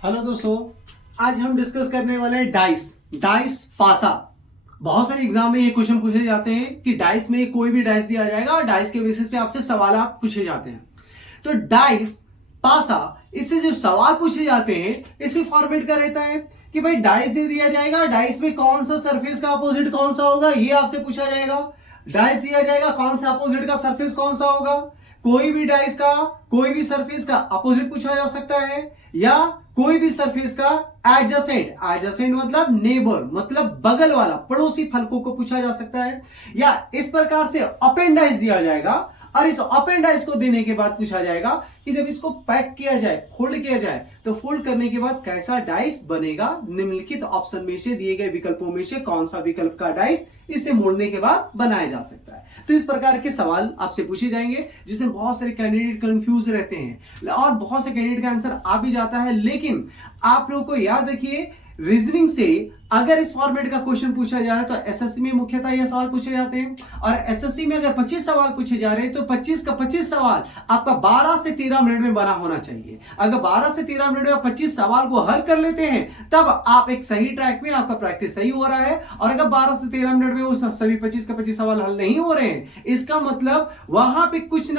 Hello दोस्तों, आज हम डिस्कस करने वाले हैं डाइस पासा। बहुत सारे एग्जाम में ये क्वेश्चन पूछे जाते हैं कि डाइस में कोई भी डाइस दिया जाएगा और डाइस के बेसिस पे आपसे सवाल पूछे जाते हैं। तो डाइस पासा, इससे जो सवाल पूछे जाते हैं इसी फॉर्मेट का रहता है कि भाई डाइस दे दिया जाएगा, डाइस में कौन सा सरफेस का अपोजिट कौन सा होगा ये आपसे पूछा जाएगा। डाइस दिया जाएगा, कौन सा अपोजिट का सरफेस कौन सा होगा। कोई भी डाइस का कोई भी सरफेस का अपोजिट पूछा जा सकता है, या कोई भी सरफेस का एडजेसेंट मतलब नेबर मतलब बगल वाला पड़ोसी फलकों को पूछा जा सकता है, या इस प्रकार से अपेंडाइज दिया जाएगा। और इस अपेंडाइज को देने के बाद पूछा जाएगा कि जब इसको पैक किया जाए, फोल्ड किया जाए, तो फोल्ड करने के बाद कैसा डाइस बनेगा। निम्नलिखित ऑप्शन में से दिए गए विकल्पों में से कौन सा विकल्प का डाइस इसे मोड़ने के बाद बनाया जा सकता है। तो इस प्रकार के सवाल आपसे पूछे जाएंगे, जिसमें बहुत सारे कैंडिडेट कंफ्यूज रहते हैं और बहुत से कैंडिडेट का आंसर आ भी जाता है। लेकिन आप लोगों को याद रखिए, रीजनिंग से अगर इस फॉर्मेट का क्वेश्चन पूछा जा रहा है तो एसएससी में मुख्यतः यह सवाल पूछे जाते हैं। और एसएससी में अगर 25 सवाल पूछे जा रहे हैं तो 25 का 25 सवाल आपका 12 से 13 मिनट में बना होना चाहिए। अगर 12 से 13 मिनट में 25 सवाल को हल कर लेते हैं तब आप एक सही ट्रैक में, आपका प्रैक्टिस सही हो रहा है। और अगर 12 से 13 मिनट में वो सभी 25 का 25 सवाल हल नहीं हो रहे हैं, इसका मतलब वहां पे कुछ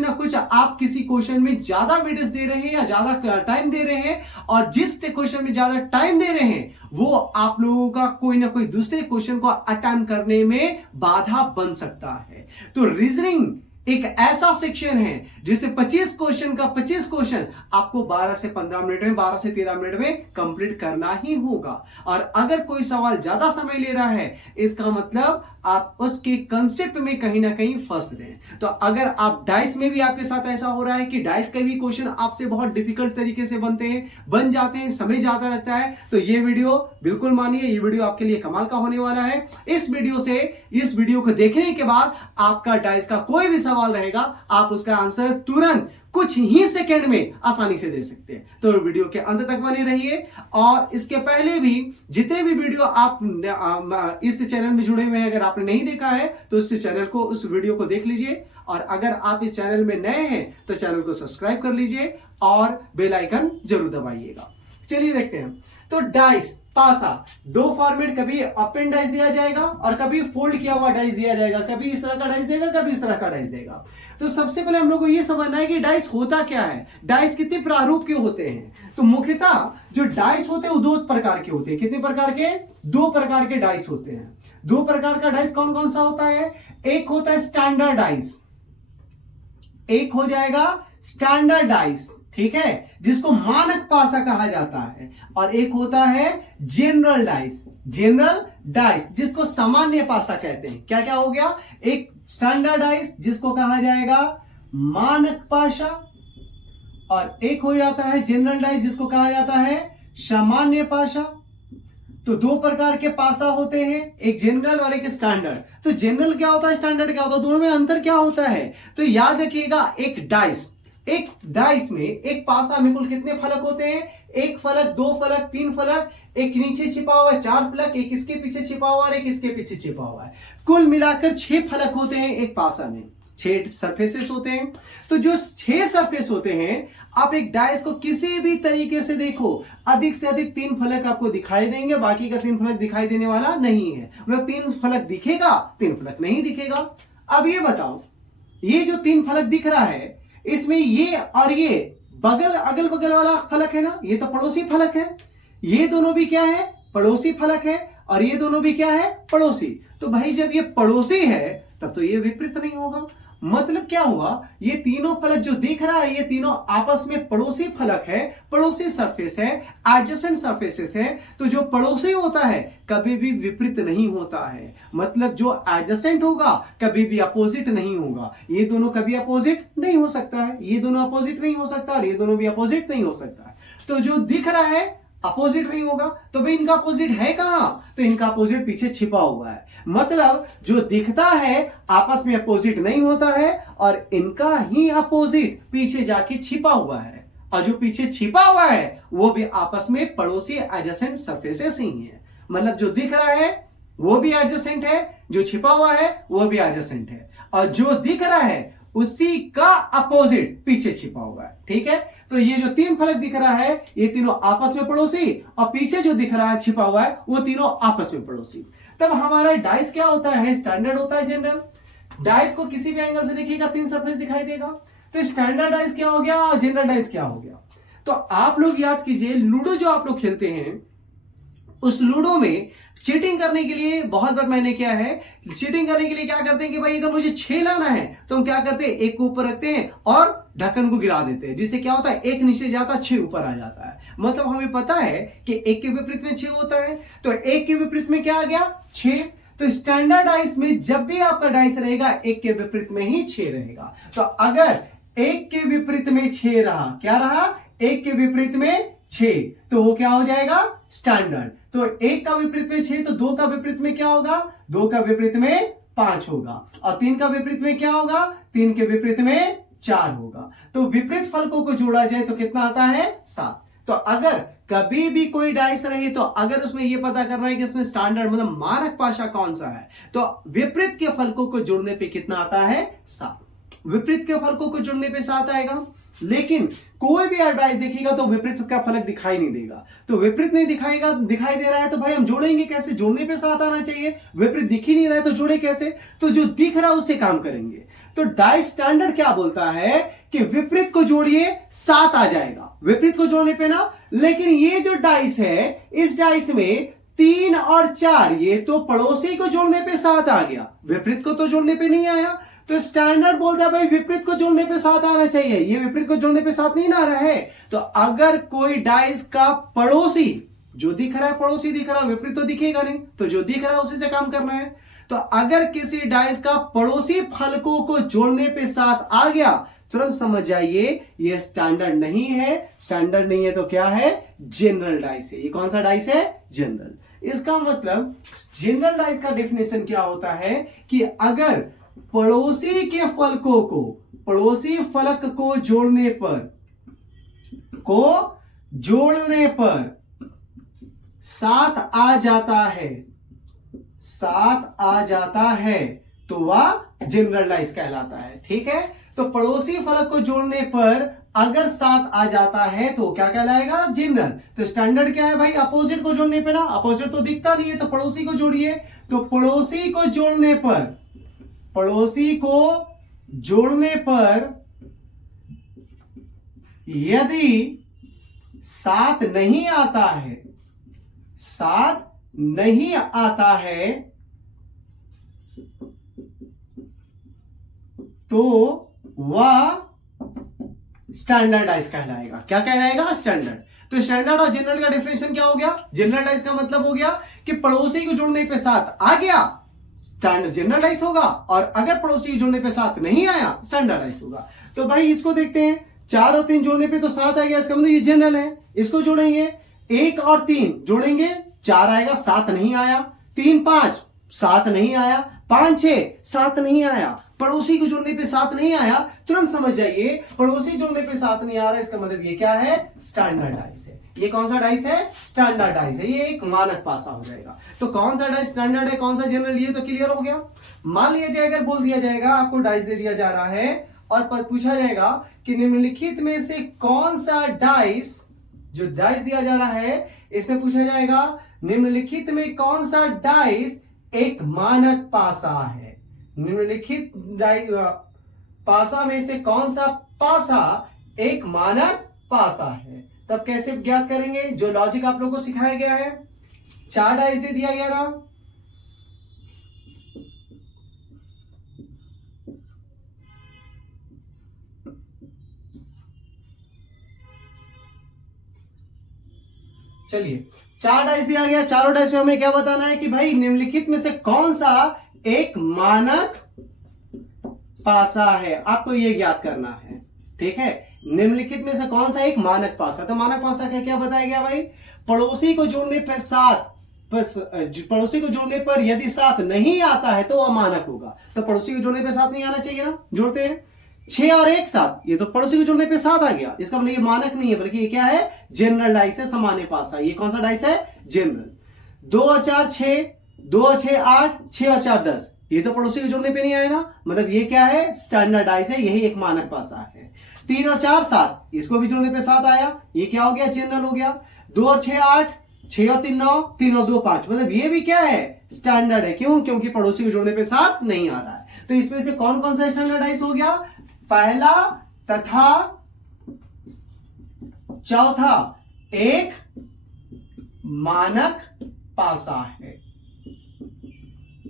ना कुछ आप किसी क्वेश्चन में ज्यादा वेटेज दे रहे हैं या ज्यादा टाइम दे रहे हैं, और जिस क्वेश्चन में ज्यादा टाइम दे रहे हैं वो आप लोगों का कोई ना कोई दूसरे क्वेश्चन को अटेम्प्ट करने में बाधा बन सकता है। तो रीजनिंग एक ऐसा सेक्शन है जिसे 25 क्वेश्चन का 25 क्वेश्चन आपको 12 से 15 मिनट में, 12 से 13 मिनट में कंप्लीट करना ही होगा। और अगर कोई सवाल ज्यादा समय ले रहा है, इसका मतलब आप उसके कंसेप्ट में कहीं ना कहीं फंस रहे हैं। तो अगर आप डाइस में भी आपके साथ ऐसा हो रहा है कि डाइस के भी क्वेश्चन आपसे बहुत डिफिकल्ट तरीके से बन जाते हैं, समय ज्यादा रहता है, तो ये वीडियो बिल्कुल मानिए, ये वीडियो आपके लिए कमाल का होने वाला है। इस वीडियो को देखने के बाद आपका डाइस का कोई भी सवाल रहेगा, आप उसका आंसर तुरंत कुछ ही सेकंड में आसानी से दे सकते हैं। तो वीडियो के अंत तक बने रहिए। और इसके पहले भी जितने भी वीडियो आप इस चैनल में जुड़े हुए हैं, अगर आपने नहीं देखा है तो उस वीडियो को देख लीजिए। और अगर आप इस चैनल में नए हैं तो चैनल को सब्सक्राइब कर लीजिए और बेल आइकन जरूर दबाइएगा। चलिए देखते हैं। तो डाइस पासा दो फॉर्मेट, कभी अपेंड डाइस दिया जाएगा और कभी फोल्ड किया हुआ डाइस दिया जाएगा। कभी इस तरह का डाइस देगा, कभी इस तरह का डाइस देगा। तो सबसे पहले हम लोग को यह समझना है कि डाइस होता क्या है, डाइस कितने प्रारूप के होते हैं। तो मुख्यतः जो डाइस होते हैं वो दो प्रकार के होते हैं। कितने प्रकार के? दो प्रकार के डाइस होते हैं। दो प्रकार का डाइस कौन कौन सा होता है? एक होता है स्टैंडर्ड डाइस, एक हो जाएगा स्टैंडर्ड डाइस, ठीक है, जिसको मानक पासा कहा जाता है। और एक होता है जनरल डाइस जिसको सामान्य पासा कहते हैं। क्या क्या हो गया? एक स्टैंडर्ड डाइस जिसको कहा जाएगा मानक पासा, और एक हो जाता है जनरल डाइस जिसको कहा जाता है सामान्य पासा। तो दो प्रकार के पासा होते हैं, एक जनरल और एक स्टैंडर्ड। तो जनरल क्या होता है, स्टैंडर्ड क्या होता है, दोनों में अंतर क्या होता है? तो याद रखिएगा, एक डाइस में एक पासा में कुल कितने फलक होते हैं? एक फलक, दो फलक, तीन फलक, एक नीचे छिपा हुआ है, चार फलक, एक इसके पीछे छिपा हुआ है, एक इसके पीछे छिपा हुआ है। कुल मिलाकर 6 फलक होते हैं एक पासा में, 6 सरफेसेस होते हैं। तो जो 6 सरफेस होते हैं, आप एक डाइस को किसी भी तरीके से देखो, अधिक से अधिक 3 फलक आपको दिखाई देंगे, बाकी का 3 फलक दिखाई देने वाला नहीं है। मतलब 3 फलक दिखेगा, 3 फलक नहीं दिखेगा। अब ये बताओ, ये जो 3 फलक दिख रहा है, इसमें ये और ये अगल बगल वाला फलक है ना, ये तो पड़ोसी फलक है। ये दोनों भी क्या है? पड़ोसी फलक है। और ये दोनों भी क्या है? पड़ोसी। तो भाई जब ये पड़ोसी है तब तो ये विपरीत नहीं होगा। मतलब क्या हुआ? ये तीनों फलक जो दिख रहा है, ये तीनों आपस में पड़ोसी फलक है, पड़ोसी सरफेस है, एडजेसेंट सरफेसेस है। तो जो पड़ोसी होता है कभी भी विपरीत नहीं होता है। मतलब जो एडजेसेंट होगा कभी भी अपोजिट नहीं होगा। ये दोनों कभी अपोजिट नहीं हो सकता है, ये दोनों अपोजिट नहीं हो सकता, और ये दोनों भी अपोजिट नहीं हो सकता है। तो जो दिख रहा है अपोजिट नहीं होगा। तो भाई इनका अपोजिट है कहां? तो इनका अपोजिट पीछे छिपा हुआ है। मतलब जो दिखता है आपस में अपोजिट नहीं होता है, और इनका ही अपोजिट पीछे जाके छिपा हुआ है। और जो पीछे छिपा हुआ है वो भी आपस में पड़ोसी एडजेसेंट सरफेसेस ही है। मतलब जो दिख रहा है वो भी एडजेसेंट है, जो छिपा हुआ है वो भी एडजेसेंट है, और जो दिख रहा है उसी का अपोजिट पीछे छिपा हुआ है। ठीक है, तो ये जो 3 फलक दिख रहा है ये तीनों आपस में पड़ोसी, और पीछे जो दिख रहा है छिपा हुआ है वो तीनों आपस में पड़ोसी। तब हमारा डाइस क्या होता है? स्टैंडर्ड होता है जनरल। डाइस को किसी भी एंगल से देखिएगा 3 सरफेस दिखाई देगा। तो स्टैंडर्ड डाइस क्या हो गया और जनरल डाइस क्या हो गया? तो आप लोग याद कीजिए, लूडो जो आप लोग खेलते हैं उस लूडो में चीटिंग करने के लिए बहुत बार मैंने क्या है, चीटिंग करने के लिए क्या करते हैं कि भाई अगर मुझे 6 लाना है तो हम क्या करते हैं, 1 को ऊपर रखते हैं और ढक्कन को गिरा देते हैं, जिससे क्या होता है 1 नीचे जाता है 6 ऊपर आ जाता है। मतलब हमें पता है कि 1 के विपरीत में 6 होता है, तो 1 के विपरीत में क्या आ गया 6। तो स्टैंडर्ड डाइस में जब भी आपका डाइस रहेगा 1 के विपरीत में ही 6 रहेगा। तो अगर 1 के विपरीत में 6 रहा, क्या रहा, 1 के विपरीत में 6, तो वो क्या हो जाएगा स्टैंडर्ड। तो 1 का विपरीत में 6, तो 2 का विपरीत में क्या होगा, 2 का विपरीत में 5 होगा, और 3 का विपरीत में क्या होगा, 3 के विपरीत में 4 होगा। तो विपरीत फलकों को जोड़ा जाए तो कितना आता है 7। तो अगर कभी भी कोई डाइस रहे तो अगर उसमें यह पता करना है कि इसमें स्टैंडर्ड मतलब मानक पाशा कौन सा है, तो विपरीत के फलकों को जोड़ने पे कितना आता है 7। विपरीत के फलकों को जोड़ने पे 7 आएगा। लेकिन कोई भी डाइस देखिएगा तो विपरीत का फलक दिखाई नहीं देगा। तो विपरीत नहीं दिखाएगा, दिखाई दे रहा है तो भाई हम जोड़ेंगे कैसे? जोड़ने पे 7 आना चाहिए। विपरीत दिख ही नहीं रहा है तो जोड़े कैसे? तो जो दिख रहा है उससे काम करेंगे। तो डाइस स्टैंडर्ड क्या बोलता है कि विपरीत को जोड़िए 7 आ जाएगा, विपरीत को जोड़ने पे ना। लेकिन ये जो डाइस है, इस डाइस में 3 और 4 ये तो पड़ोसी को जोड़ने पे 7 आ गया, विपरीत को तो जोड़ने पे नहीं आया। तो स्टैंडर्ड बोलता है भाई विपरीत को जोड़ने पे 7 आना चाहिए, ये विपरीत को जोड़ने पे 7 नहीं आ रहा है। तो अगर कोई डाइस का पड़ोसी जो दिख रहा है, पड़ोसी दिख रहा है, विपरीत तो दिखेगा नहीं, तो जो दिख रहा है उसी से काम करना है। तो अगर किसी डाइस का पड़ोसी फलकों को जोड़ने पे 7 आ गया, तुरंत समझ जाइए ये स्टैंडर्ड नहीं है। स्टैंडर्ड नहीं है तो क्या है, जनरल डाइस है। ये कौन सा डाइस है, जनरल। इसका मतलब जनरल डाइस का डेफिनेशन क्या होता है कि अगर पड़ोसी के फलकों को, पड़ोसी फलक को जोड़ने पर 7 आ जाता है, 7 आ जाता है तो वह जनरल डाइस कहलाता है। ठीक है, तो पड़ोसी फलक को जोड़ने पर अगर 7 आ जाता है तो क्या कहलाएगा, जनरल। तो स्टैंडर्ड क्या है भाई, अपोजिट को जोड़ने पे ना, अपोजिट तो दिखता नहीं है तो पड़ोसी को जोड़िए। तो पड़ोसी को जोड़ने पर, पड़ोसी को जोड़ने पर यदि 7 नहीं आता है, 7 नहीं आता है तो वह स्टैंडर्ड डाइस कहलाएगा। क्या कहलाएगा, स्टैंडर्ड। तो स्टैंडर्ड और जनरल का डिफरेंशिएशन क्या हो गया, जनरल डाइस का मतलब हो गया कि पड़ोसी को जोड़ने पे 7 आ गया, स्टैंडर्ड जनरल डाइस होगा, और अगर पड़ोसी को जोड़ने पे 7 नहीं आया, स्टैंडर्ड डाइस होगा। तो भाई इसको देखते हैं, 4 और 3 जोड़ने पे तो 7 आ गया, इसका मतलब ये जनरल है। इसको जोड़ेंगे, 1 और 3 जोड़ेंगे 4 आएगा, 7 नहीं आया। 3 5 7 नहीं आया, 5 6 7 नहीं आया, पड़ोसी को जोड़ने पे 7 नहीं आया। तुरंत समझ जाइए पड़ोसी जोड़ने पे 7 नहीं आ रहा, इसका मतलब ये क्या है, स्टैंडर्ड डाइस है। ये कौन सा डाइस है, स्टैंडर्ड डाइस है। ये एक मानक पासा हो जाएगा। तो कौन सा डाइस स्टैंडर्ड है, कौन सा जनरल, ये तो क्लियर हो गया। मान लिया जाएगा, अगर बोल दिया जाएगा आपको डाइस दे दिया जा रहा है और पूछा जाएगा कि निम्नलिखित में से कौन सा डाइस, जो डाइस दिया जा रहा है इसमें पूछा जाएगा निम्नलिखित में कौन सा डाइस एक मानक पासा है। निम्नलिखित पासा में से कौन सा पासा एक मानक पासा है। तब कैसे ज्ञात करेंगे, जो लॉजिक आप लोगों को सिखाया गया है। 4 डाइस दे दिया गया था, चलिए 4 डाइस दिया गया, चारों डाइस में हमें क्या बताना है कि भाई निम्नलिखित में से कौन सा एक मानक पासा है, आपको यह ज्ञात करना है। ठीक है, निम्नलिखित में से कौन सा एक मानक पासा। तो मानक पासा का क्या बताया गया भाई, पड़ोसी को जोड़ने पर 7, पड़ोसी को जोड़ने पर यदि 7 नहीं आता है तो वह मानक होगा। तो पड़ोसी को जोड़ने पर 7 नहीं आना चाहिए ना, जोड़ते हैं 6 और 1 7, ये तो पड़ोसी को जोड़ने पे 7 आ गया, इसका मतलब ये मानक नहीं है बल्कि ये क्या है, जनरल डाइस है, सामान्य पासा। ये कौन सा डाइस है, जनरल। 2 और 4 6, 2 और 6 8, 6 और 4 10, ये तो पड़ोसी को जोड़ने पे नहीं आया ना, मतलब ये क्या है, स्टैंडर्डाइज है, यही एक मानक पासा है। 3 और 4 7, इसको भी जोड़ने पे 7 आया, ये क्या हो गया, जनरल हो गया। 2 और 6 8, 6 और 3 9, 3 और 2 5, मतलब ये भी क्या है, स्टैंडर्ड है। क्यों, क्योंकि पड़ोसी को जोड़ने पे 7 नहीं आ रहा है। तो इसमें से कौन कौन सा स्टैंडर्डाइज हो गया, पहला तथा चौथा एक मानक पासा है,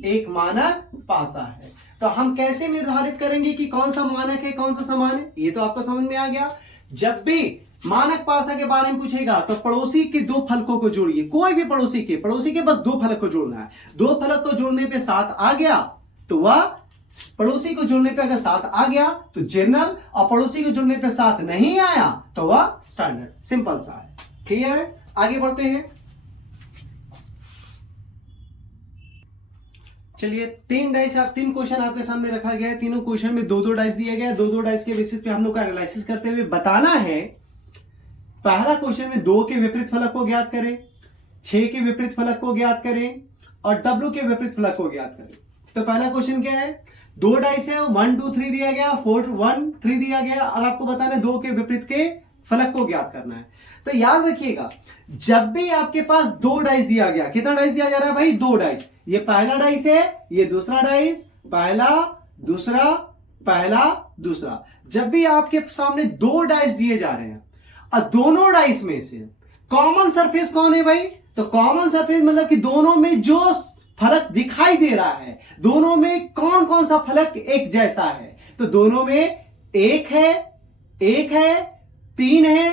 एक मानक पासा है। तो हम कैसे निर्धारित करेंगे कि कौन सा मानक है कौन सा समान है, ये तो आपको समझ में आ गया। जब भी मानक पासा के बारे में पूछेगा तो पड़ोसी के दो फलकों को जोड़िए, कोई भी पड़ोसी के बस दो फलक को जोड़ना है। दो फलक को जोड़ने पे 7 आ गया तो वह पड़ोसी को जोड़ने पे अगर 7 आ गया तो जनरल, और पड़ोसी को जोड़ने पे 7 नहीं आया तो वह स्टैंडर्ड। सिंपल सा है, क्लियर है। आगे बढ़ते हैं। चलिए 3 डाइस, आप 3 क्वेश्चन आपके सामने रखा गया है। तीनों क्वेश्चन में 2-2 डाइस दिया गया है। 2-2 डाइस के बेसिस पे हम लोग का एनालिसिस करते हुए बताना है। पहला क्वेश्चन में 2 के विपरीत फलक को ज्ञात करें, 6 के विपरीत फलक को ज्ञात करें और W के विपरीत फलक को ज्ञात करें। तो पहला क्वेश्चन क्या है, 2 डाइस है, 1 2 3 दिया गया, 4 1 3 दिया गया और आपको बताना है 2 के विपरीत के फलक को ज्ञात करना है। तो याद रखिएगा, जब भी आपके पास 2 डाइस दिया गया, कितना डाइस दिया जा रहा है भाई, 2 डाइस। ये पहला डाइस है, ये दूसरा डाइस, पहला दूसरा पहला दूसरा। जब भी आपके सामने 2 डाइस दिए जा रहे हैं और दोनों डाइस में से कॉमन सरफेस कौन है भाई, तो कॉमन सरफेस मतलब कि दोनों में जो फलक दिखाई दे रहा है, दोनों में कौन कौन सा फलक एक जैसा है, तो दोनों में 1 है 1 है 3 है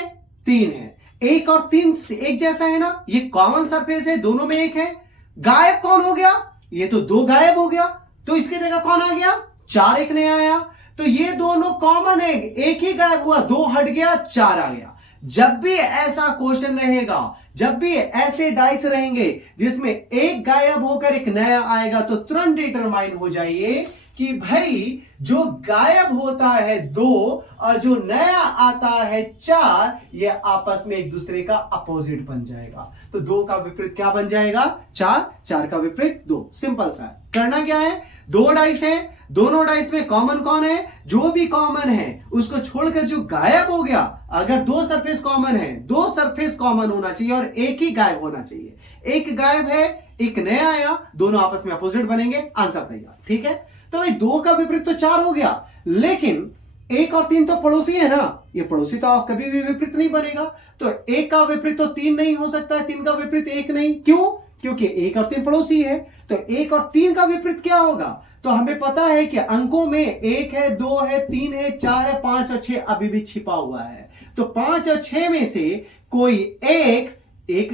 3 है। 1 और 3 एक जैसा है ना, ये कॉमन सरफेस है, दोनों में 1 है। गायब कौन हो गया, ये तो 2 गायब हो गया, तो इसकी जगह कौन आ गया, 4 एक नया आया। तो ये दोनों कॉमन है, 1 ही गायब हुआ, 2 हट गया, 4 आ गया। जब भी ऐसा क्वेश्चन रहेगा, जब भी ऐसे डाइस रहेंगे जिसमें 1 गायब होकर एक नया आएगा, तो तुरंत डिटरमाइन हो जाइए कि भाई जो गायब होता है 2 और जो नया आता है 4, ये आपस में एक दूसरे का अपोजिट बन जाएगा। तो 2 का विपरीत क्या बन जाएगा, 4, 4 का विपरीत 2। सिंपल सा है। करना क्या है, 2 डाइस है, दोनों डाइस में कॉमन कौन है, जो भी कॉमन है उसको छोड़कर जो गायब हो गया, अगर 2 सरफेस कॉमन है, 2 सरफेस कॉमन होना चाहिए और 1 ही गायब होना चाहिए। 1 गायब है, 1 नया आया, दोनों आपस में अपोजिट बनेंगे, आंसर तैयार। ठीक है, तो भाई 2 का विपरीत तो 4 हो गया, लेकिन 1 और 3 तो पड़ोसी है ना, ये पड़ोसी तो आप कभी भी विपरीत नहीं बनेगा। तो 1 का विपरीत तो 3 नहीं हो सकता है, 3 का विपरीत 1 नहीं। क्यों, क्योंकि 1 और 3 पड़ोसी है। तो 1 और 3 का विपरीत क्या होगा, तो हमें पता है कि अंकों में 1 है 2 है 3 है 4 है 5 और 6 अभी भी छिपा हुआ है। तो 5 और 6 में से कोई एक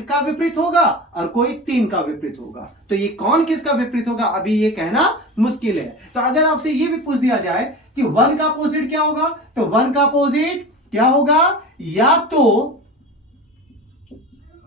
का विपरीत होगा और कोई 3 का विपरीत होगा। तो ये कौन किसका विपरीत होगा अभी ये कहना मुश्किल है। तो अगर आपसे ये भी पूछ दिया जाए कि 1 का अपोजिट क्या होगा, तो 1 का अपोजिट क्या होगा, या तो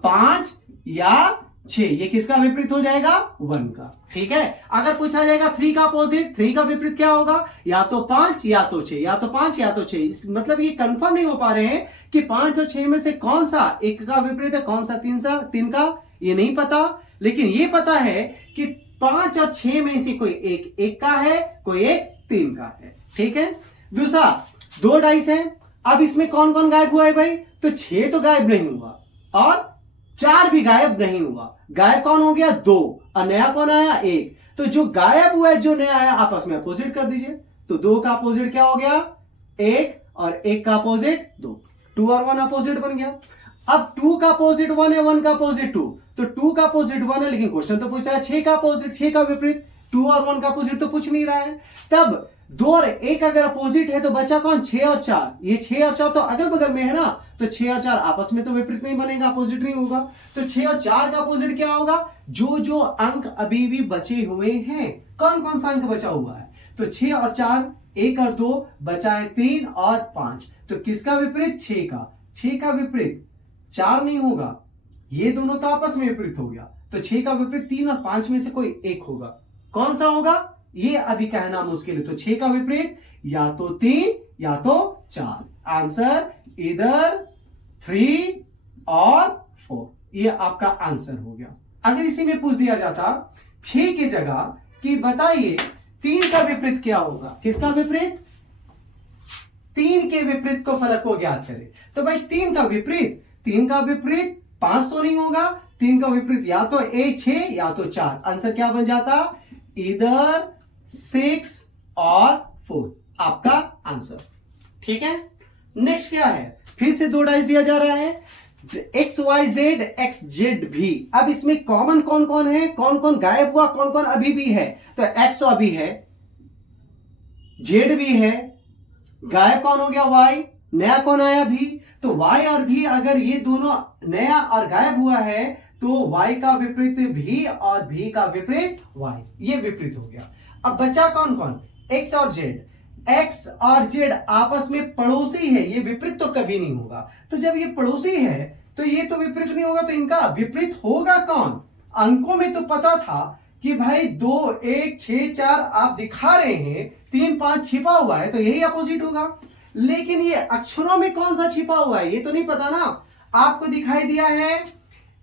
5 या 6, ये किसका विपरीत हो जाएगा, 1 का। ठीक है, अगर पूछा जाएगा 3 का अपोजिट, 3 का विपरीत क्या होगा, या तो 5 या तो 6, या तो 5 या तो 6। मतलब ये कंफर्म नहीं हो पा रहे हैं कि 5 और 6 में से कौन सा 1 का विपरीत है, कौन सा 3 का, ये नहीं पता। लेकिन ये पता है कि 5 और 6 में से कोई एक का है, कोई एक 3 का है। ठीक है, दूसरा 2 डाइस है, अब इसमें कौन कौन गायब हुआ है भाई, तो 6 तो गायब नहीं हुआ और 4 भी गायब नहीं हुआ। गायब कौन हो गया, 2, और नया कौन आया, 1। तो जो गायब हुआ है, जो नया आया, आपस में अपोजिट कर दीजिए। तो 2 का अपोजिट क्या हो गया, 1, और 1 का अपोजिट 2, 2 और 1 अपोजिट बन गया। अब 2 का अपोजिट 1 है, 1 का अपोजिट 2, तो 2 का अपोजिट 1 है, लेकिन क्वेश्चन तो पूछ रहा है 6 का अपोजिट, 6 का विपरीत। 2 और 1 का अपोजिट तो पूछ नहीं रहा है। तब 2 और 1 अगर अपोजिट है तो बचा कौन, 6 और 4। ये 6 और 4 तो अगल बगल में है ना, तो 6 और 4 आपस में तो विपरीत नहीं बनेगा, अपोजिट नहीं होगा। तो 6 और 4 का अपोजिट क्या होगा, जो अंक अभी भी बचे हुए हैं। कौन कौन सा अंक बचा हुआ है, तो 6 और 4, 1 और 2, बचा है 3 और 5। तो किसका विपरीत, 6 का। 6 का विपरीत 4 नहीं होगा, ये दोनों तो आपस में विपरीत हो गया। तो 6 का विपरीत 3 और 5 में से कोई एक होगा। कौन सा होगा ये अभी कहना मुश्किल है। तो 6 का विपरीत या तो 3 या तो 4। आंसर इधर 3 और 4, ये आपका आंसर हो गया। अगर इसी में पूछ दिया जाता 6 की जगह कि बताइए 3 का विपरीत क्या होगा, किसका विपरीत, 3 के विपरीत को फलक को ज्ञात करें। तो भाई 3 का विपरीत 5 तो नहीं होगा, 3 का विपरीत या तो 6 या तो 4। आंसर क्या बन जाता, इधर 6 और 4 आपका आंसर। ठीक है, नेक्स्ट क्या है, फिर से 2 डाइस दिया जा रहा है, X Y Z X Z भी। अब इसमें कॉमन कौन कौन है, कौन कौन गायब हुआ, कौन कौन अभी भी है। तो एक्स तो अभी है, जेड भी है, गायब कौन हो गया, वाई, नया कौन आया, भी। तो वाई और भी अगर ये दोनों नया और गायब हुआ है तो वाई का विपरीत भी और भी का विपरीत वाई, ये विपरीत हो गया। अब बचा कौन कौन, एक्स और जेड। एक्स और जेड आपस में पड़ोसी है, ये विपरीत तो कभी नहीं होगा। तो जब ये पड़ोसी है तो ये तो विपरीत नहीं होगा, तो इनका विपरीत होगा कौन। अंकों में तो पता था कि भाई 2 1 6 4 आप दिखा रहे हैं, 3 5 छिपा हुआ है तो यही अपोजिट होगा। लेकिन ये अक्षरों में कौन सा छिपा हुआ है ये तो नहीं पता ना। आपको दिखाई दिया है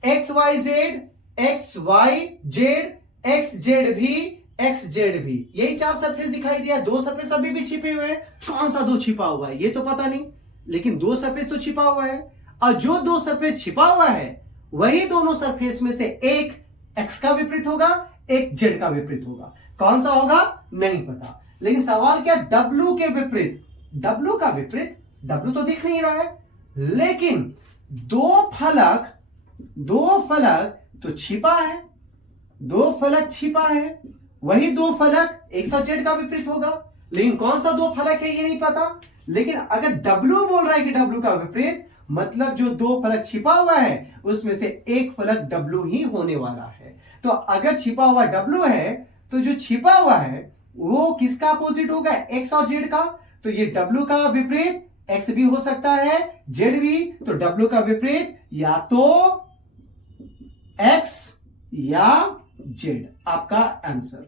X Y Z, X Y Z, X Z भी, एक्स जेड भी, यही 4 सरफेस दिखाई दिया। 2 सरफेस अभी भी छिपे हुए हैं, कौन सा 2 छिपा हुआ है ये तो पता नहीं, लेकिन 2 सरफेस तो छिपा हुआ है। और जो 2 सरफेस छिपा हुआ है वही दोनों सरफेस में से एक एक्स का विपरीत होगा, एक जेड का विपरीत होगा। कौन सा होगा नहीं पता। लेकिन सवाल क्या, डब्ल्यू के विपरीत, डब्ल्यू का विपरीत, डब्ल्यू तो दिख नहीं रहा है, लेकिन 2 फलक तो छिपा है, 2 फलक छिपा है, वही 2 फलक एक्स और जेड का विपरीत होगा। लेकिन कौन सा 2 फलक है ये नहीं पता। लेकिन अगर डब्ल्यू बोल रहा है कि डब्ल्यू का विपरीत, मतलब जो 2 फलक छिपा हुआ है उसमें से एक फलक डब्ल्यू ही होने वाला है। तो अगर छिपा हुआ डब्ल्यू है तो जो छिपा हुआ है वो किसका अपोजिट होगा, एक्स और जेड का। तो ये डब्ल्यू का विपरीत एक्स भी हो सकता है, जेड भी। तो डब्ल्यू का विपरीत या तो एक्स या जेड, आपका answer.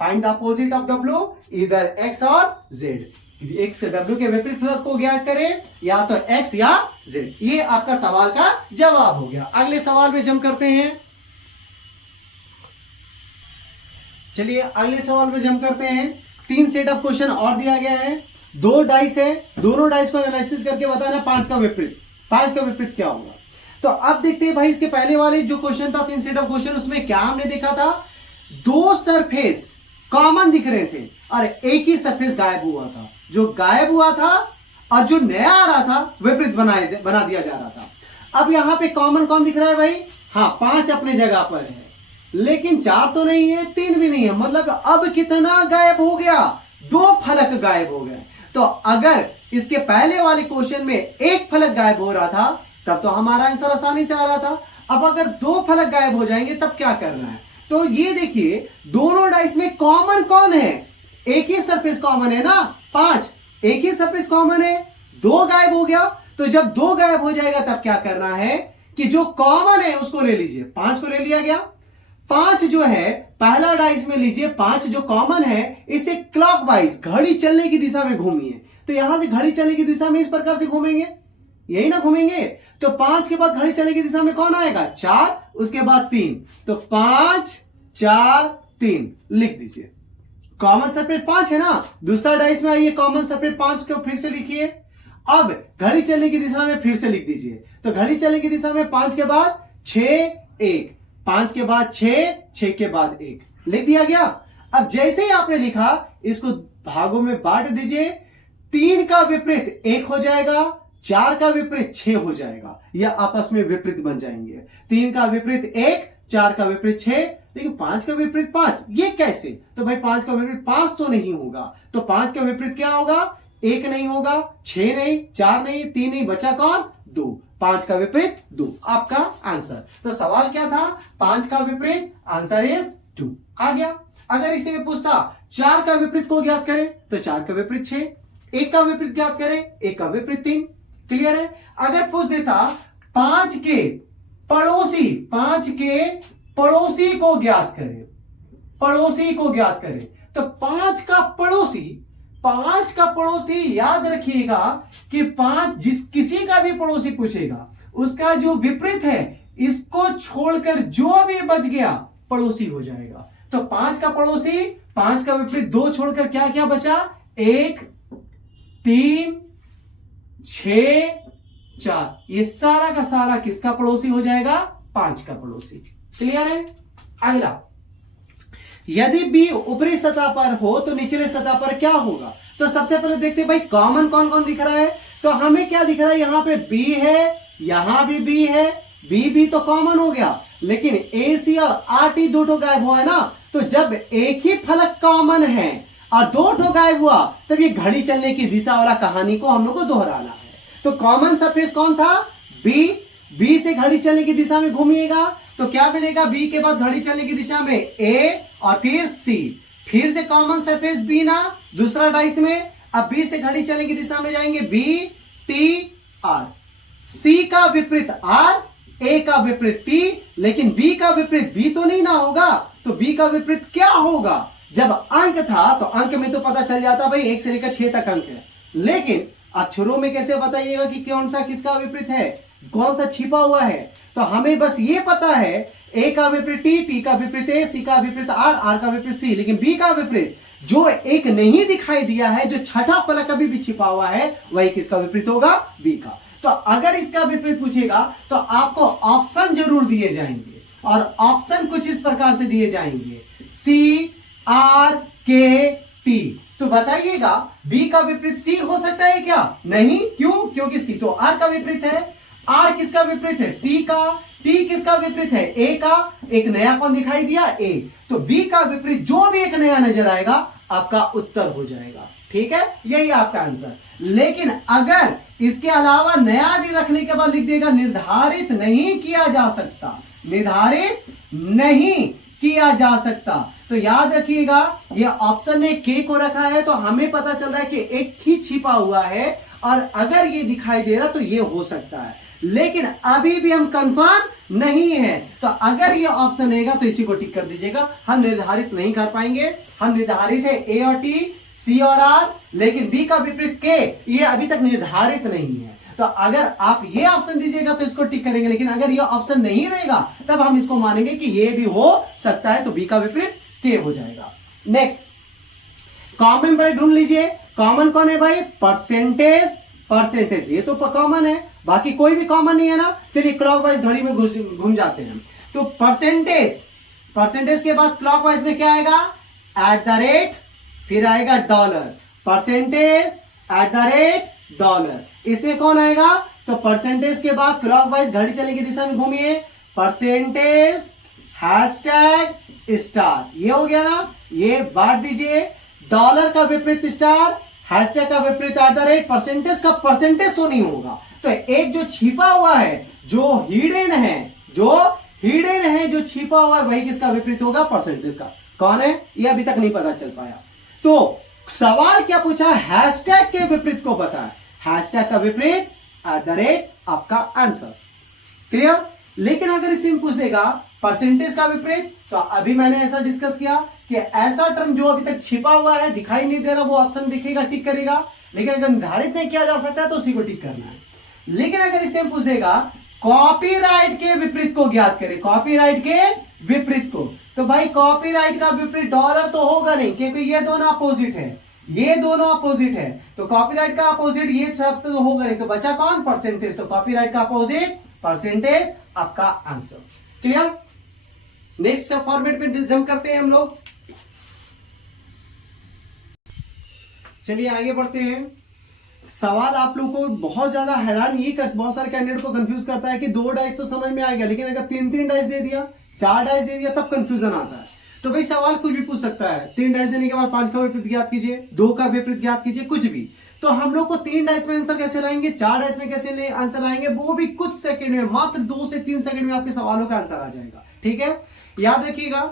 Find the opposite of W, इधर एक्स और जेड। एक्स डब्ल्यू के विपरीत फलक को ज्ञात करें, या तो एक्स या जेड। ये आपका सवाल का जवाब हो गया। अगले सवाल में जंप करते हैं। चलिए अगले सवाल में जंप करते हैं। 3 सेट ऑफ क्वेश्चन और दिया गया है, 2 डाइस है, दोनों डाइस को एनालिसिस करके बताना 5 का विपरीत, 5 का विपरीत क्या होगा। तो अब देखते हैं भाई, इसके पहले वाले जो क्वेश्चन था 3 सेट ऑफ क्वेश्चन, उसमें क्या हमने देखा था, 2 सरफेस कॉमन दिख रहे थे और एक ही सरफेस गायब हुआ था। जो गायब हुआ था और जो नया आ रहा था विपरीत बना दिया जा रहा था। अब यहां पे कॉमन कौन दिख रहा है भाई, हाँ 5 अपने जगह पर है, लेकिन 4 तो नहीं है, 3 भी नहीं है। मतलब अब कितना गायब हो गया, 2 फलक गायब हो गए। तो अगर इसके पहले वाले क्वेश्चन में 1 फलक गायब हो रहा था तब तो हमारा आंसर आसानी से आ रहा था। अब अगर 2 फलक गायब हो जाएंगे तब क्या करना है। तो ये देखिए दोनों डाइस में कॉमन कौन है, एक ही सरफेस कॉमन है ना, 5, एक ही सरफेस कॉमन है, 2 गायब हो गया। तो जब 2 गायब हो जाएगा तब क्या करना है कि जो कॉमन है उसको ले लीजिए। 5 को ले लिया गया, 5 जो है पहला डाइस में लीजिए, 5 जो कॉमन है इसे क्लॉकवाइज घड़ी चलने की दिशा में घूमिए। तो यहां से घड़ी चलने की दिशा में इस प्रकार से घूमेंगे, यही ना घूमेंगे। तो 5 के बाद घड़ी चलने की दिशा में कौन आएगा, 4, उसके बाद 3। तो 5 4 3 लिख दीजिए। कॉमन सरफेस 5 है ना, दूसरा डाइस में आइए, कॉमन सरफेस 5 को फिर से लिखिए। अब घड़ी चलने की दिशा में फिर से लिख दीजिए। तो घड़ी चलने की दिशा में 5 के बाद 6 1, 5 के बाद 6, 6 के बाद 1 लिख दिया गया। अब जैसे ही आपने लिखा इसको भागों में बांट दीजिए। 3 का विपरीत 1 हो जाएगा, 4 का विपरीत 6 हो जाएगा, यह आपस में विपरीत बन जाएंगे। 3 का विपरीत 1, 4 का विपरीत 6, लेकिन 5 का विपरीत 5, ये कैसे। तो भाई 5 का विपरीत 5 तो नहीं होगा, तो 5 का विपरीत क्या होगा, 1 नहीं होगा, 6 नहीं, 4 नहीं, 3 नहीं, बचा कौन, 2। 5 का विपरीत 2 आपका आंसर। तो सवाल क्या था, 5 का विपरीत, आंसर इज 2 आ गया। अगर इसे में पूछता 4 का विपरीत को ज्ञात करें तो 4 का विपरीत 6, 1 का विपरीत ज्ञात करें, 1 का विपरीत 3। क्लियर है। अगर पूछ देता 5 के पड़ोसी को ज्ञात करें, पड़ोसी को ज्ञात करें, तो 5 का पड़ोसी याद रखिएगा कि 5 किसी का भी पड़ोसी पूछेगा उसका जो विपरीत है इसको छोड़कर जो भी बच गया पड़ोसी हो जाएगा। तो 5 का पड़ोसी, 5 का विपरीत 2 छोड़कर क्या क्या बचा, 1 3 6 4, ये सारा का सारा किसका पड़ोसी हो जाएगा, 5 का पड़ोसी। क्लियर है। अगला, यदि बी ऊपरी सतह पर हो तो निचले सतह पर क्या होगा। तो सबसे पहले देखते हैं भाई कॉमन कौन कौन दिख रहा है। तो हमें क्या दिख रहा है, यहां पे बी है, यहां भी बी है, बी तो कॉमन हो गया, लेकिन ए सी और आर टी दो गायब हुआ है ना। तो जब एक ही फलक कॉमन है और 2 गायब हुआ, तब ये घड़ी चलने की दिशा वाला कहानी को हम लोग को दोहराना है। तो कॉमन सरफेस कौन था, बी, बी से घड़ी चलने की दिशा में घूमिएगा तो क्या मिलेगा, बी के बाद घड़ी चलने की दिशा में ए और फिर सी, फिर से कॉमन सरफेस बी ना दूसरा डाइस में। अब बी से घड़ी चलने की दिशा में जाएंगे बी टी आर, सी का विपरीत आर, ए का विपरीत टी, लेकिन बी का विपरीत बी तो नहीं ना होगा। तो बी का विपरीत क्या होगा, जब अंक था तो अंक में तो पता चल जाता भाई 1 से लेकर 6 तक अंक है, लेकिन अक्षरों में कैसे बताइएगा कि कौन सा किसका विपरीत है, कौन सा छिपा हुआ है। तो हमें बस ये पता है ए का विपरीत टी, टी का विपरीत ए, सी का विपरीत आर, आर का विपरीत सी, लेकिन बी का विपरीत जो एक नहीं दिखाई दिया है, जो छठा फलक अभी भी छिपा हुआ है, वही किसका विपरीत होगा, बी का। तो अगर इसका विपरीत पूछेगा तो आपको ऑप्शन जरूर दिए जाएंगे, और ऑप्शन कुछ इस प्रकार से दिए जाएंगे, सी आर के टी। तो बताइएगा बी का विपरीत सी हो सकता है क्या, नहीं, क्यों, क्योंकि सी तो आर का विपरीत है, आर किसका विपरीत है, सी का, टी किसका विपरीत है, ए का, एक नया कौन दिखाई दिया, ए। तो बी का विपरीत जो भी एक नया नजर आएगा आपका उत्तर हो जाएगा। ठीक है, यही आपका आंसर। लेकिन अगर इसके अलावा नया भी रखने के बाद लिख देगा निर्धारित नहीं किया जा सकता, निर्धारित नहीं किया जा सकता, तो याद रखिएगा ये ऑप्शन ने के को रखा है, तो हमें पता चल रहा है कि एक ही छिपा हुआ है, और अगर ये दिखाई दे रहा तो ये हो सकता है, लेकिन अभी भी हम कंफर्म नहीं है। तो अगर ये ऑप्शन रहेगा तो इसी को टिक कर दीजिएगा, हम निर्धारित नहीं कर पाएंगे। हम निर्धारित है ए और टी, सी और आर, लेकिन बी का विपरीत के ये अभी तक निर्धारित नहीं है। तो अगर आप ये ऑप्शन दीजिएगा तो इसको टिक करेंगे, लेकिन अगर ये ऑप्शन नहीं रहेगा तब हम इसको मानेंगे कि ये भी हो सकता है, तो बी का विपरीत के हो जाएगा। नेक्स्ट, कॉमन भाई ढूंढ लीजिए, कॉमन कौन है भाई, परसेंटेज, परसेंटेज ये तो कॉमन है, बाकी कोई भी कॉमन नहीं है ना। चलिए क्लॉकवाइज घड़ी में घूम जाते हैं। तो परसेंटेज, परसेंटेज के बाद क्लॉकवाइज में क्या आएगा, एट द रेट, फिर आएगा dollar, percentage at the rate dollar, इसमें कौन आएगा, तो परसेंटेज के बाद क्लॉकवाइज घड़ी चलने की दिशा में घूमिए, परसेंटेज हैशटैग स्टार, ये हो गया ना, ये बांट दीजिए। डॉलर का विपरीत स्टार, हैशटैग का विपरीत एट द रेट, परसेंटेज का परसेंटेज तो नहीं होगा, तो एक जो छिपा हुआ है, जो हिडन है, जो हिडन है, जो छिपा हुआ है, वही किसका विपरीत होगा, परसेंटेज का। कौन है ये अभी तक नहीं पता चल पाया। तो सवाल क्या पूछा, हैशटैग के विपरीत को पता है, हैशटैग का विपरीत एट द रेट आपका आंसर। क्लियर। लेकिन अगर इसी में पूछ देगा परसेंटेज का विपरीत, तो अभी मैंने ऐसा डिस्कस किया कि ऐसा टर्म जो अभी तक छिपा हुआ है, दिखाई नहीं दे रहा, वो ऑप्शन दिखेगा, टिक करेगा, लेकिन अगर निर्धारित नहीं किया जा सकता है तो उसी को टिक करना है। लेकिन अगर इससे पूछ देगा कॉपीराइट के विपरीत को ज्ञात करें, कॉपीराइट के विपरीत को, तो भाई कॉपीराइट का विपरीत डॉलर तो होगा नहीं, क्योंकि ये दोनों अपोजिट है, ये दोनों अपोजिट है, तो कॉपीराइट का अपोजिट ये शब्द तो होगा नहीं, तो बचा कौन, परसेंटेज, तो कॉपीराइट का अपोजिट परसेंटेज आपका आंसर। क्लियर। नेक्स्ट फॉर्मेट में जंप करते हैं हम लोग। चलिए आगे बढ़ते हैं। सवाल आप लोग को बहुत ज्यादा हैरान ये कर, बहुत सारे कैंडिडेट को कंफ्यूज करता है कि 2 डाइस तो समझ में आ गया, लेकिन अगर 3-3 डाइस दे दिया, 4 डाइस दे दिया, तब कंफ्यूजन आता है। तो भाई सवाल कुछ भी पूछ सकता है, 3 डाइस देने के बाद 5 का विपरीत ज्ञात कीजिए, 2 का विपरीत ज्ञात कीजिए, कुछ भी। तो हम लोग को 3 डाइस में आंसर कैसे लाएंगे, 4 डाइस में कैसे आंसर लाएंगे, वो भी कुछ सेकंड में, मात्र 2 से 3 सेकंड में आपके सवालों का आंसर आ जाएगा। ठीक है, याद रखिएगा।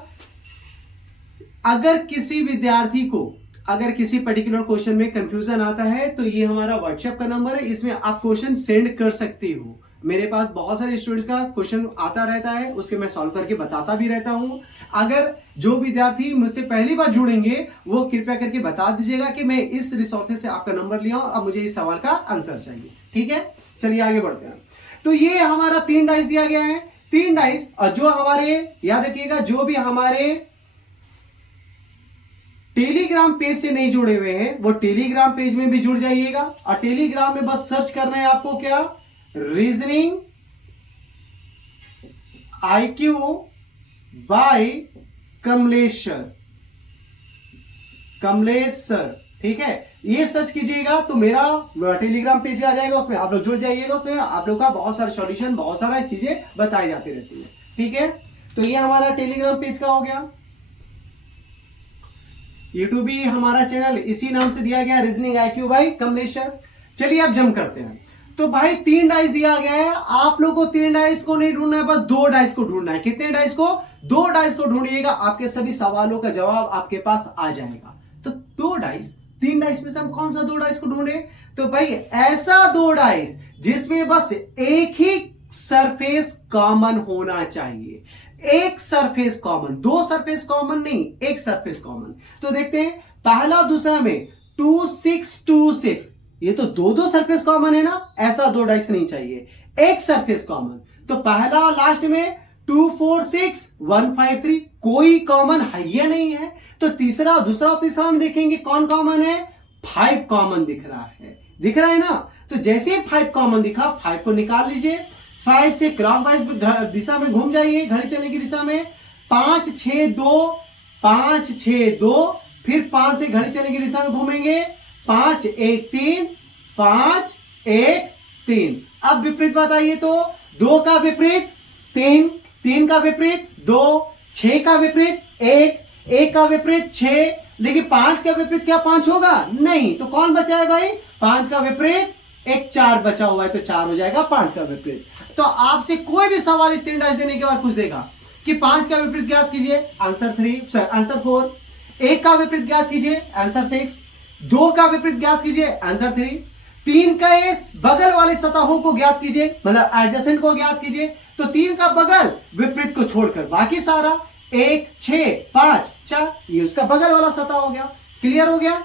अगर किसी विद्यार्थी को अगर किसी पर्टिकुलर क्वेश्चन में कंफ्यूजन आता है, तो ये हमारा व्हाट्सएप का नंबर है, इसमें आप क्वेश्चन सेंड कर सकते हो। मेरे पास बहुत सारे स्टूडेंट्स का क्वेश्चन आता रहता है, उसके मैं सॉल्व करके बताता भी रहता हूं। अगर जो विद्यार्थी मुझसे पहली बार जुड़ेंगे वो कृपया करके बता दीजिएगा कि मैं इस रिसोर्सेज से आपका नंबर लिया हूं, अब मुझे इस सवाल का आंसर चाहिए। ठीक है, चलिए आगे बढ़ते हैं। तो ये हमारा 3 डाइस दिया गया है, 3 डाइस, और जो हमारे, याद रखिएगा, जो भी हमारे टेलीग्राम पेज से नहीं जुड़े हुए हैं वो टेलीग्राम पेज में भी जुड़ जाइएगा। और टेलीग्राम में बस सर्च करना है आपको क्या, reasoning IQ by Kamlesh sir, ठीक है। ये सर्च कीजिएगा तो मेरा टेलीग्राम पेज आ जाएगा, उसमें आप लोग जुड़ जाइएगा। उसमें आप लोग का बहुत सारे सॉल्यूशन, बहुत सारा चीजें बताई जाती रहती है, ठीक है। तो ये हमारा टेलीग्राम पेज का हो गया। यूट्यूब भी हमारा चैनल इसी नाम से दिया गया, reasoning IQ by Kamlesh sir. चलिए अब जम करते हैं। तो भाई 3 डाइस दिया गया है, आप लोग को 3 डाइस को नहीं ढूंढना है, बस 2 डाइस को ढूंढना है। कितने डाइस को? 2 डाइस को ढूंढिएगा, आपके सभी सवालों का जवाब आपके पास आ जाएगा। तो 2 डाइस, 3 डाइस में से हम कौन सा 2 डाइस को ढूंढे? तो भाई ऐसा 2 डाइस जिसमें बस एक ही सरफेस कॉमन होना चाहिए। एक सरफेस कॉमन, 2 सरफेस कॉमन नहीं, एक सरफेस कॉमन। तो देखते हैं पहला दूसरा में 2 6 2 6, ये तो 2 सरफेस कॉमन है ना, ऐसा 2 डाइस नहीं चाहिए, एक सरफेस कॉमन। तो पहला लास्ट में 2 4 6 1 5 3, कोई कॉमन है या नहीं है। तो तीसरा, दूसरा और तीसरा में देखेंगे कौन कॉमन है, 5 कॉमन दिख रहा है ना। तो जैसे 5 कॉमन दिखा, 5 को निकाल लीजिए। 5 से क्लॉकवाइज दिशा में घूम जाइए, घड़ी चलने की दिशा में। 5 6 2 5 6 2, फिर 5 से घड़ी चलने की दिशा में घूमेंगे। 5 1 3 5 1 3। अब विपरीत बताइए तो 2 का विपरीत 3, 3 का विपरीत 2, 6 का विपरीत 1, 1 का विपरीत 6। लेकिन 5 का विपरीत क्या 5 होगा? नहीं। तो कौन बचा है भाई? 5 का विपरीत एक 4 बचा हुआ है, तो 4 हो जाएगा 5 का विपरीत। तो आपसे कोई भी सवाल इस 3 डाइस देने के बाद पूछ देगा कि 5 का विपरीत ज्ञात कीजिए, आंसर 4। 1 का विपरीत ज्ञात कीजिए, आंसर 6। 2 का विपरीत ज्ञात कीजिए, आंसर 3। 3 का इस बगल वाले सतहों को ज्ञात कीजिए, मतलब एडजेसेंट को ज्ञात कीजिए। तो 3 का बगल विपरीत को छोड़कर बाकी सारा 1 6 5 4, ये उसका बगल वाला सतह हो गया। क्लियर हो गया।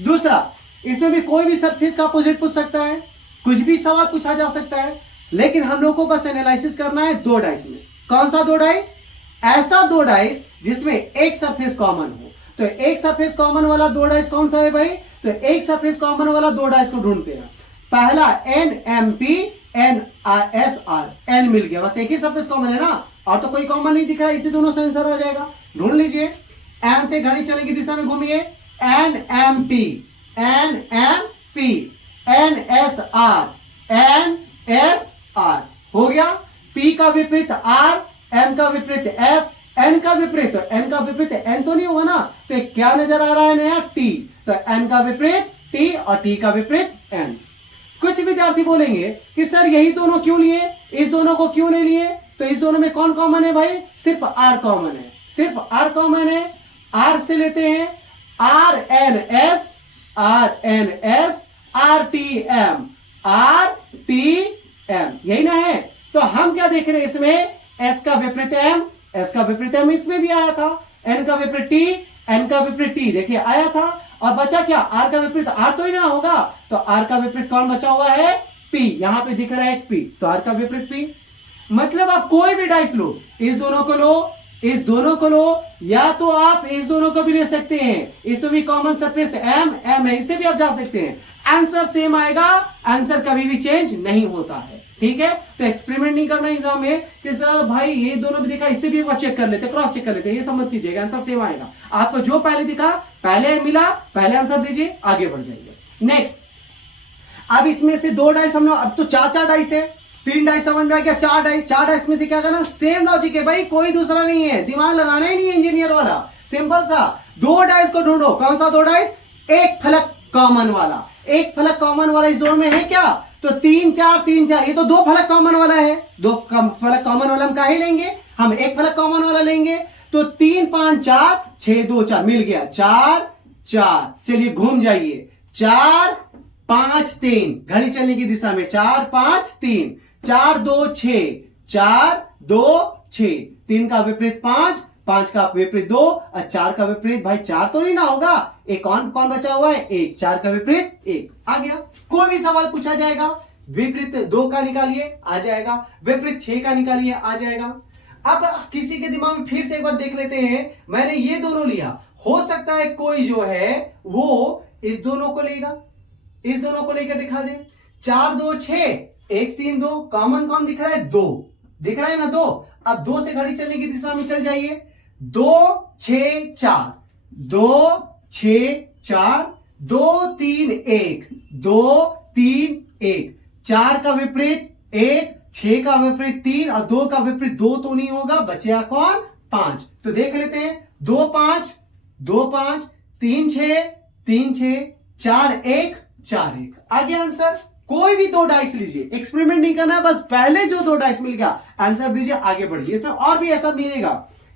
दूसरा, इसमें भी कोई भी सरफेस का अपोजिट पूछ सकता है, कुछ भी सवाल पूछा जा सकता है, लेकिन हम लोग को बस एनालिसिस करना है 2 डाइस में। कौन सा 2 डाइस? ऐसा 2 डाइस जिसमें एक सरफेस कॉमन हो। तो एक सरफेस कॉमन वाला 2 डाइस कौन सा है भाई? तो एक सरफेस कॉमन वाला 2 डाइस को ढूंढते हैं। पहला NMP NSR, N मिल गया, बस एक ही सरफेस कॉमन है ना, और तो कोई कॉमन नहीं दिख रहा है, इसी दोनों से आंसर हो जाएगा। ढूंढ लीजिए। N से घड़ी चलने की दिशा में घूमिए, NMP NSR NSR हो गया। P का विपरीत R, M का विपरीत S, N का विपरीत, तो N का विपरीत N तो नहीं होगा ना, तो क्या नजर आ रहा है नया? T। तो N का विपरीत T और T का विपरीत N। कुछ विद्यार्थी बोलेंगे कि सर यही दोनों क्यों लिए, इस दोनों को क्यों नहीं लिए? तो इस दोनों में कौन कॉमन है भाई? सिर्फ R कॉमन है, सिर्फ R कॉमन है। R से लेते हैं RNS RTM, यही ना है। तो हम क्या देख रहे हैं इसमें? S का विपरीत M, S का विपरीत M इसमें भी आया था। N का विपरीत T, N का विपरीत T देखिए आया था। और बचा क्या? R का विपरीत R तो ही ना होगा, तो R का विपरीत कौन बचा हुआ है? P। यहां पे दिख रहा है एक P, तो R का विपरीत P। मतलब आप कोई भी डाइस लो, इस दोनों को लो, इस दोनों को लो, या तो आप इस दोनों को भी ले सकते हैं। इसमें भी कॉमन सरफेस M है, इससे भी आप जा सकते हैं। आंसर सेम आएगा, आंसर कभी भी चेंज नहीं होता है, ठीक है। तो एक्सपेरिमेंट नहीं करना एग्जाम में कि सर भाई ये दोनों भी दिखा, इससे भी एक बार चेक कर लेते, क्रॉस चेक कर लेते, ये सब मत कीजिएगा, आंसर सेम आएगा। आपको जो पहले दिखा, पहले मिला, पहले आंसर दीजिए, आगे बढ़ जाइए। नेक्स्ट, अब इसमें से 2 डाइस हमने, अब तो 4 डाइस है। 3 डाइस समझ में आ गया, 4 डाइस में से क्या करना? सेम लॉजिक है भाई, कोई दूसरा नहीं है, दिमाग लगाना ही नहीं है इंजीनियर वाला, सिंपल सा। 2 डाइस को ढूंढो। कौन सा 2 डाइस? एक फलक कॉमन वाला। एक फलक कॉमन वाला इस जोन में है क्या? तो 3 4 3 4, ये तो 2 फलक कॉमन वाला है। 2 फलक कॉमन वाला हम काहे लेंगे? हम एक फलक कॉमन वाला लेंगे। तो 3 5 4 6 2 4 मिल गया, 4 4। चलिए घूम जाइए, 4 5 3, घड़ी चलने की दिशा में 4 5 3, 4 2 6, 4 2 6, 3 का विपरीत 5, 5 का विपरीत 2 और 4 का विपरीत भाई 4 तो नहीं ना होगा, एक कौन बचा हुआ है? 1। 4 का विपरीत 1 आ गया। कोई भी सवाल पूछा जाएगा, विपरीत 2 का निकालिए, आ जाएगा। विपरीत 6 का निकालिए, आ जाएगा। अब किसी के दिमाग में फिर से एक बार देख लेते हैं, मैंने ये दोनों लिया, हो सकता है कोई जो है वो इस दोनों को लेगा, इस दोनों को लेकर दिखा दे। 4 2 6, 1 3 2, कॉमन कौन दिख रहा है? 2 दिख रहा है ना, 2। अब 2 से घड़ी चलने की दिशा में चल जाइए, 2 6 4, 2 6 4, 2 3 1, 2 3 1, 4 का विपरीत 1, 6 का विपरीत 3 और 2 का विपरीत 2 तो नहीं होगा, बचेगा कौन? 5। तो देख लेते हैं, 2 5 2 5, 3 6 3 6, 4 1 4 1। आगे आंसर कोई भी 2 डाइस लीजिए, एक्सपेरिमेंट नहीं करना, बस पहले जो 2 डाइस मिल गया आंसर दीजिए, आगे बढ़िए। इसमें और भी ऐसा मिलेगा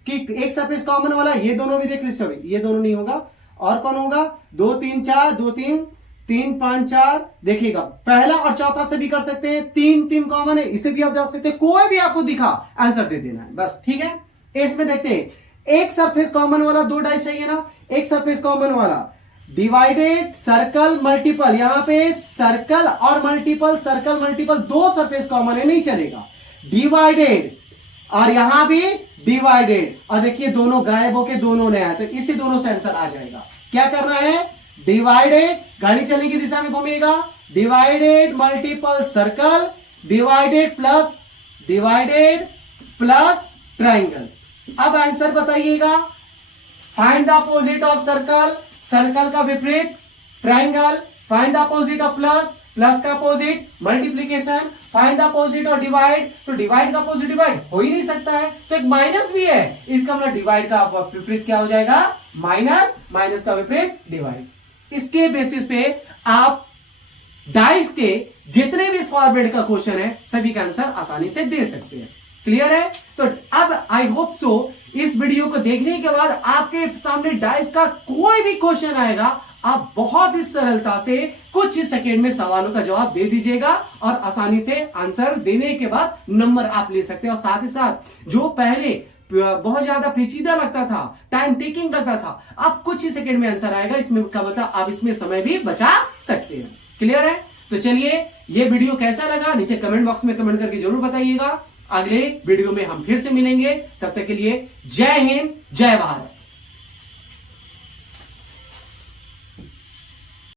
कि एक सरफेस कॉमन वाला, ये दोनों भी देख लीजिए, ये दोनों नहीं होगा, और कौन होगा? 2 3 4, 2 3 3 5 4, देखिएगा पहला और चौथा से भी कर सकते हैं, 3 3 कॉमन है, इसे भी आप जा सकते हैं, कोई भी आपको दिखा आंसर दे देना है बस, ठीक है। इसमें देखते हैं, एक सरफेस कॉमन वाला 2 डाइस चाहिए ना, एक सरफेस कॉमन वाला, डिवाइडेड सर्कल मल्टीपल, यहां पे सर्कल और multiple, circle multiple 2 surface common है, नहीं चलेगा, डिवाइडेड, और यहां भी डिवाइडेड, और देखिए दोनों गायब होके दोनों नया है, तो इसी दोनों से आंसर आ जाएगा। क्या करना है? डिवाइडेड, गाड़ी चलने की दिशा में घूमेगा, divided multiple circle, divided plus triangle. अब आंसर बताइएगा, find the opposite of circle, circle का विपरीत triangle, find the opposite of plus, plus का opposite multiplication, find the opposite of divide, तो डिवाइड का अपोजिट डिवाइड हो ही नहीं सकता है, तो एक माइनस भी है, इसका मतलब डिवाइड का विपरीत क्या हो जाएगा? माइनस, माइनस का विपरीत डिवाइड। इसके बेसिस पे आप डाइस के जितने भी फॉर्मेट का क्वेश्चन है सभी का आंसर आसानी से दे सकते हैं। क्लियर है? तो अब आई होप सो इस वीडियो को देखने के बाद आपके सामने डाइस का कोई भी क्वेश्चन आएगा, आप बहुत ही सरलता से कुछ ही सेकेंड में सवालों का जवाब दे दीजिएगा और आसानी से आंसर देने के बाद नंबर आप ले सकते हैं। और साथ ही साथ जो पहले बहुत ज्यादा पेचीदा लगता था, टाइम टेकिंग लगता था, अब कुछ ही सेकेंड में आंसर आएगा, इसमें का मतलब आप इसमें समय भी बचा सकते हैं। क्लियर है? तो चलिए, ये वीडियो कैसा लगा नीचे कमेंट बॉक्स में कमेंट करके जरूर बताइएगा। अगले वीडियो में हम फिर से मिलेंगे, तब तक के लिए जय हिंद, जय भारत।